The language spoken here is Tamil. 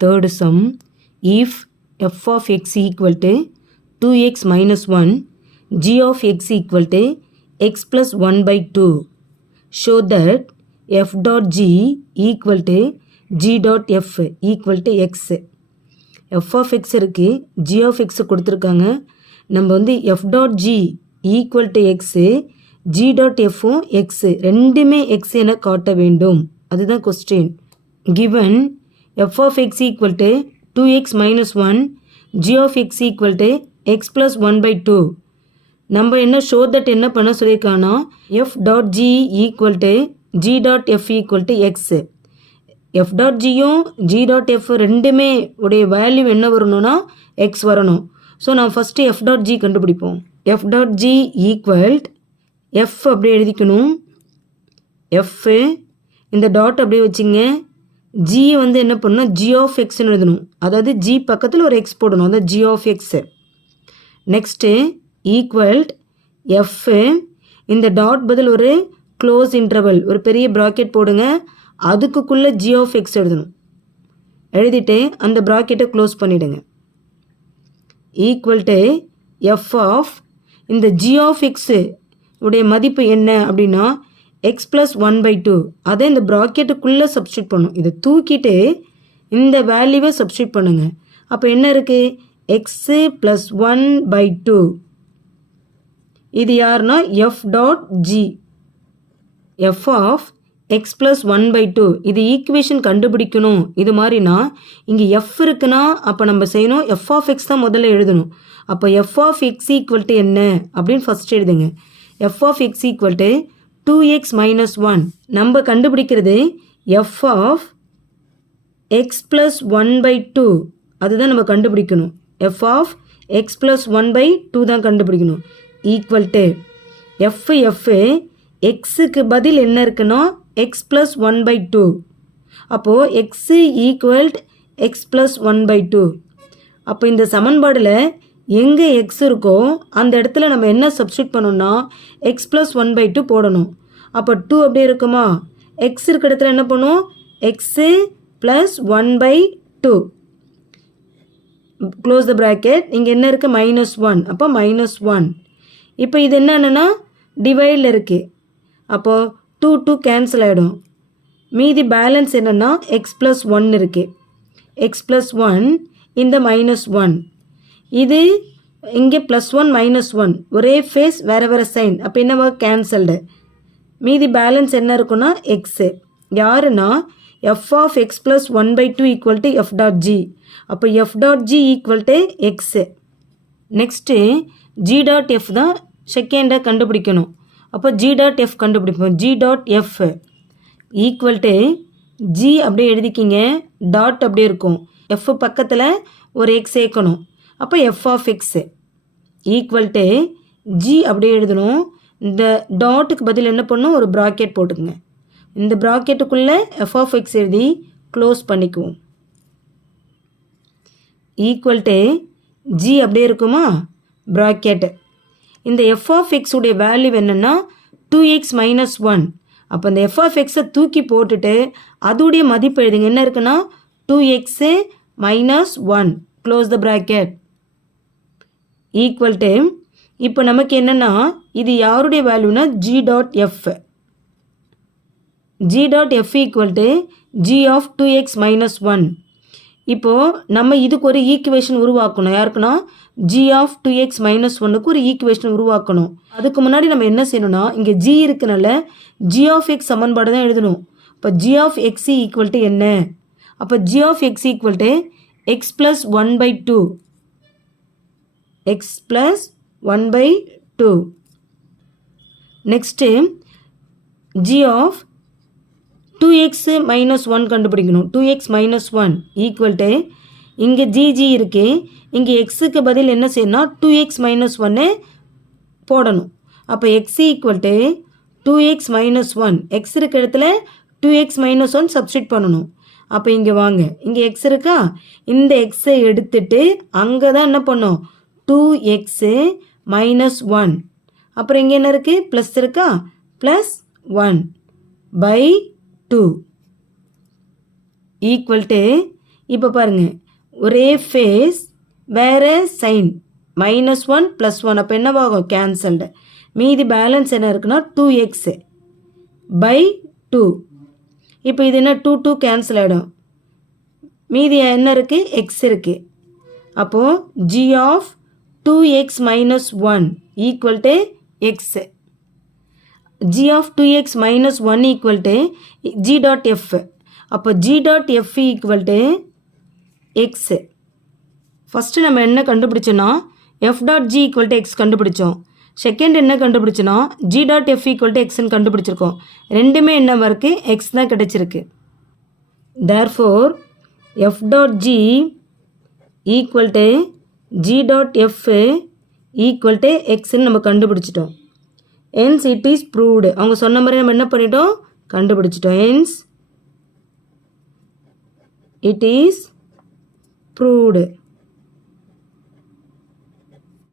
third sum, if f of x equal to 2x minus 1, g of x equal to x plus 1 by 2, show that f dot g equal to g dot f equal to x. f of x இருக்கு, g of x கொடுத்துருக்காங்க. நம்ம வந்து f dot g equal to x, g dot f x ரெண்டுமே x என காட்ட வேண்டும். அதுதான் question. given f of x equal to 2x minus 1, g of x equal to x plus 1 by 2. நம்ம என்ன show that என்ன பண்ண சொல்லியிருக்கானா f dot g equal to g dot f equal to x. f dot gயும் g dot f ரெண்டுமே உடைய வேல்யூ என்ன வரணும்னா x வரணும். ஸோ நான் ஃபஸ்ட்டு f dot g கண்டுபிடிப்போம். f dot g equal f அப்படியே எழுதிக்கணும். f இந்த டாட் அப்படியே வச்சிங்க. g வந்து என்ன பண்ணணும், g of xன்னு எழுதணும். அதாவது g பக்கத்தில் ஒரு x போடணும், அதாவது g of x. Next equal f இந்த டாட் பதில் ஒரு க்ளோஸ் இன்டர்வல் ஒரு பெரிய ப்ராக்கெட் போடுங்க. அதுக்குள்ளே g of x எழுதணும். எழுதிட்டு அந்த ப்ராக்கெட்டை க்ளோஸ் பண்ணிவிடுங்க. ஈக்குவல் டு f ஆஃப் இந்த g of x உடைய மதிப்பு என்ன அப்படின்னா x plus 1 by 2. அதை இந்த ப்ராக்கெட்டுக்குள்ளே சப்ஸ்டியூட் பண்ணும். இதை தூக்கிட்டு இந்த வேல்யூவை சப்ஸ்டியூட் பண்ணுங்கள். அப்போ என்ன இருக்குது, x plus 1 by 2. இது யாருன்னா f dot g, f of x plus 1 by 2. இது ஈக்குவேஷன் கண்டுபிடிக்கணும். இது மாதிரினா இங்கே f இருக்குன்னா அப்போ நம்ம செய்யணும் f of x தான் முதல்ல எழுதணும். அப்போ f of x equal to என்ன அப்படின்னு ஃபஸ்ட் எழுதுங்க. f of x equal to 2x minus 1. நம்ம கண்டுபிடிக்கிறது f of x plus 1 by 2. அதுதான் நம்ம கண்டுபிடிக்கணும். f of x plus 1 by 2 தான் கண்டுபிடிக்கணும். ஈக்குவல் டு f xக்கு பதில் என்ன இருக்குன்னா x plus 1 by 2. அப்போது x equal x plus 1 by 2. அப்போ இந்த சமன்பாடில் எங்கே x இருக்கோ அந்த இடத்துல நம்ம என்ன சப்ஸ்டியூட் பண்ணோம்னா x plus 1 by 2 போடணும். அப்போ 2 அப்படியே இருக்குமா, x இருக்க இடத்துல என்ன பண்ணும், x plus 1 by 2. Close the bracket. இங்கே என்ன இருக்குது, -1. அப்போ -1. இப்போ இது என்னன்னா டிவைடில் இருக்குது. அப்போது 2 2 கேன்சல் ஆகிடும். மீதி பேலன்ஸ் என்னென்னா x plus 1 இருக்குது. x plus 1 இந்த -1. இது இங்கே +1 -1 ஒரே ஃபேஸ் வேறு வேறு சைன். அப்போ என்னவா கேன்சல்டு. மீதி பேலன்ஸ் என்ன இருக்குன்னா x. யாருன்னா f of x plus 1 by 2 equal to f dot g. அப்போ f dot g equal to x. Next g dot f தான் செகண்டாக கண்டுபிடிக்கணும். அப்போ g dot f கண்டுபிடிப்போம். g dot f equal to g அப்படியே எழுதிக்கிங்க, டாட் அப்படியே இருக்கும். f பக்கத்தில் ஒரு x சேர்க்கணும். அப்போ f of x equal to g அப்படியே எழுதணும். இந்த டாட்டுக்கு பதில் என்ன பண்ணணும், ஒரு ப்ராக்கெட் போட்டுக்குங்க. இந்த ப்ராக்கெட்டுக்குள்ளே f of x எழுதி க்ளோஸ் பண்ணிக்குவோம். ஈக்குவல் டு g அப்படியே இருக்குமா, ப்ராக்கெட். இந்த f of x உடைய வேல்யூ என்னென்னா 2x minus 1. அப்போ இந்த f of xை தூக்கி போட்டுட்டு அதோடைய மதிப்பு எழுதுங்க. என்ன இருக்குன்னா 2x minus 1. Close the bracket. Equal to இப்போ நமக்கு என்னென்னா இது யாருடைய வேல்யூனா g dot f. g dot f equal to g of 2x minus 1. இப்போது நம்ம இதுக்கு ஒரு ஈக்குவேஷன் உருவாக்கணும். யாருக்குன்னா g of 2x minus 1க்கு ஒரு ஈக்குவேஷன் உருவாக்கணும். அதுக்கு முன்னாடி நம்ம என்ன செய்யணும்னா இங்கே g இருக்குனால g of x சமன்பாடு தான் எழுதணும். இப்போ g of x equal to என்ன, அப்போ g of x equal to x plus 1 by 2. x plus 1 by 2. Next g of 2x minus 1 கண்டுபிடிக்கணும். 2x minus 1 ஈக்குவல் டு இங்கே g இருக்கு. இங்கே எக்ஸுக்கு பதில் என்ன செய்யணும்னா 2x minus 1 போடணும். அப்போ x equal to 2x minus 1. x இருக்க இடத்துல 2x minus 1 சப்ஸ்டியூட் பண்ணணும். அப்போ இங்கே வாங்க, இங்கே x இருக்கா, இந்த xஐ எடுத்துட்டு அங்கே தான் என்ன பண்ணோம் 2x minus 1. அப்புறம் இங்கே என்ன இருக்குது, ப்ளஸ் இருக்கா, ப்ளஸ் 1 by 2 ஈக்குவல் டு இப்போ பாருங்கள், ஒரே ஃபேஸ் வேறு சைன், -1 +1, அப்போ என்னவாகும்? கேன்சல்டு. மீதி பேலன்ஸ் என்ன இருக்குன்னா 2x/2. இப்போ இது என்ன 2 2 கேன்சல் ஆகிடும். மீதி என்ன இருக்குது? எக்ஸ் இருக்குது. அப்போது g of 2x - 1 equal to x. g of 2x - 1 equal to g dot f. அப்போ g dot f equal to x. First நம்ம என்ன கண்டுபிடிச்சோன்னா f dot g equal to x கண்டுபிடிச்சோம். செகண்ட் என்ன கண்டுபிடிச்சோன்னா g dot f equal to எக்ஸ்ன்னு கண்டுபிடிச்சிருக்கோம். ரெண்டுமே என்னவா இருக்குது? எக்ஸ் தான் கிடச்சிருக்கு. Therefore f dot g equal to g dot f equal to எக்ஸ்ன்னு நம்ம கண்டுபிடிச்சிட்டோம். hence it is proved. அவங்க சொன்ன மாதிரி நம்ம என்ன பண்ணிட்டோம்? கண்டுபிடிச்சிட்டோம். hence it is proved.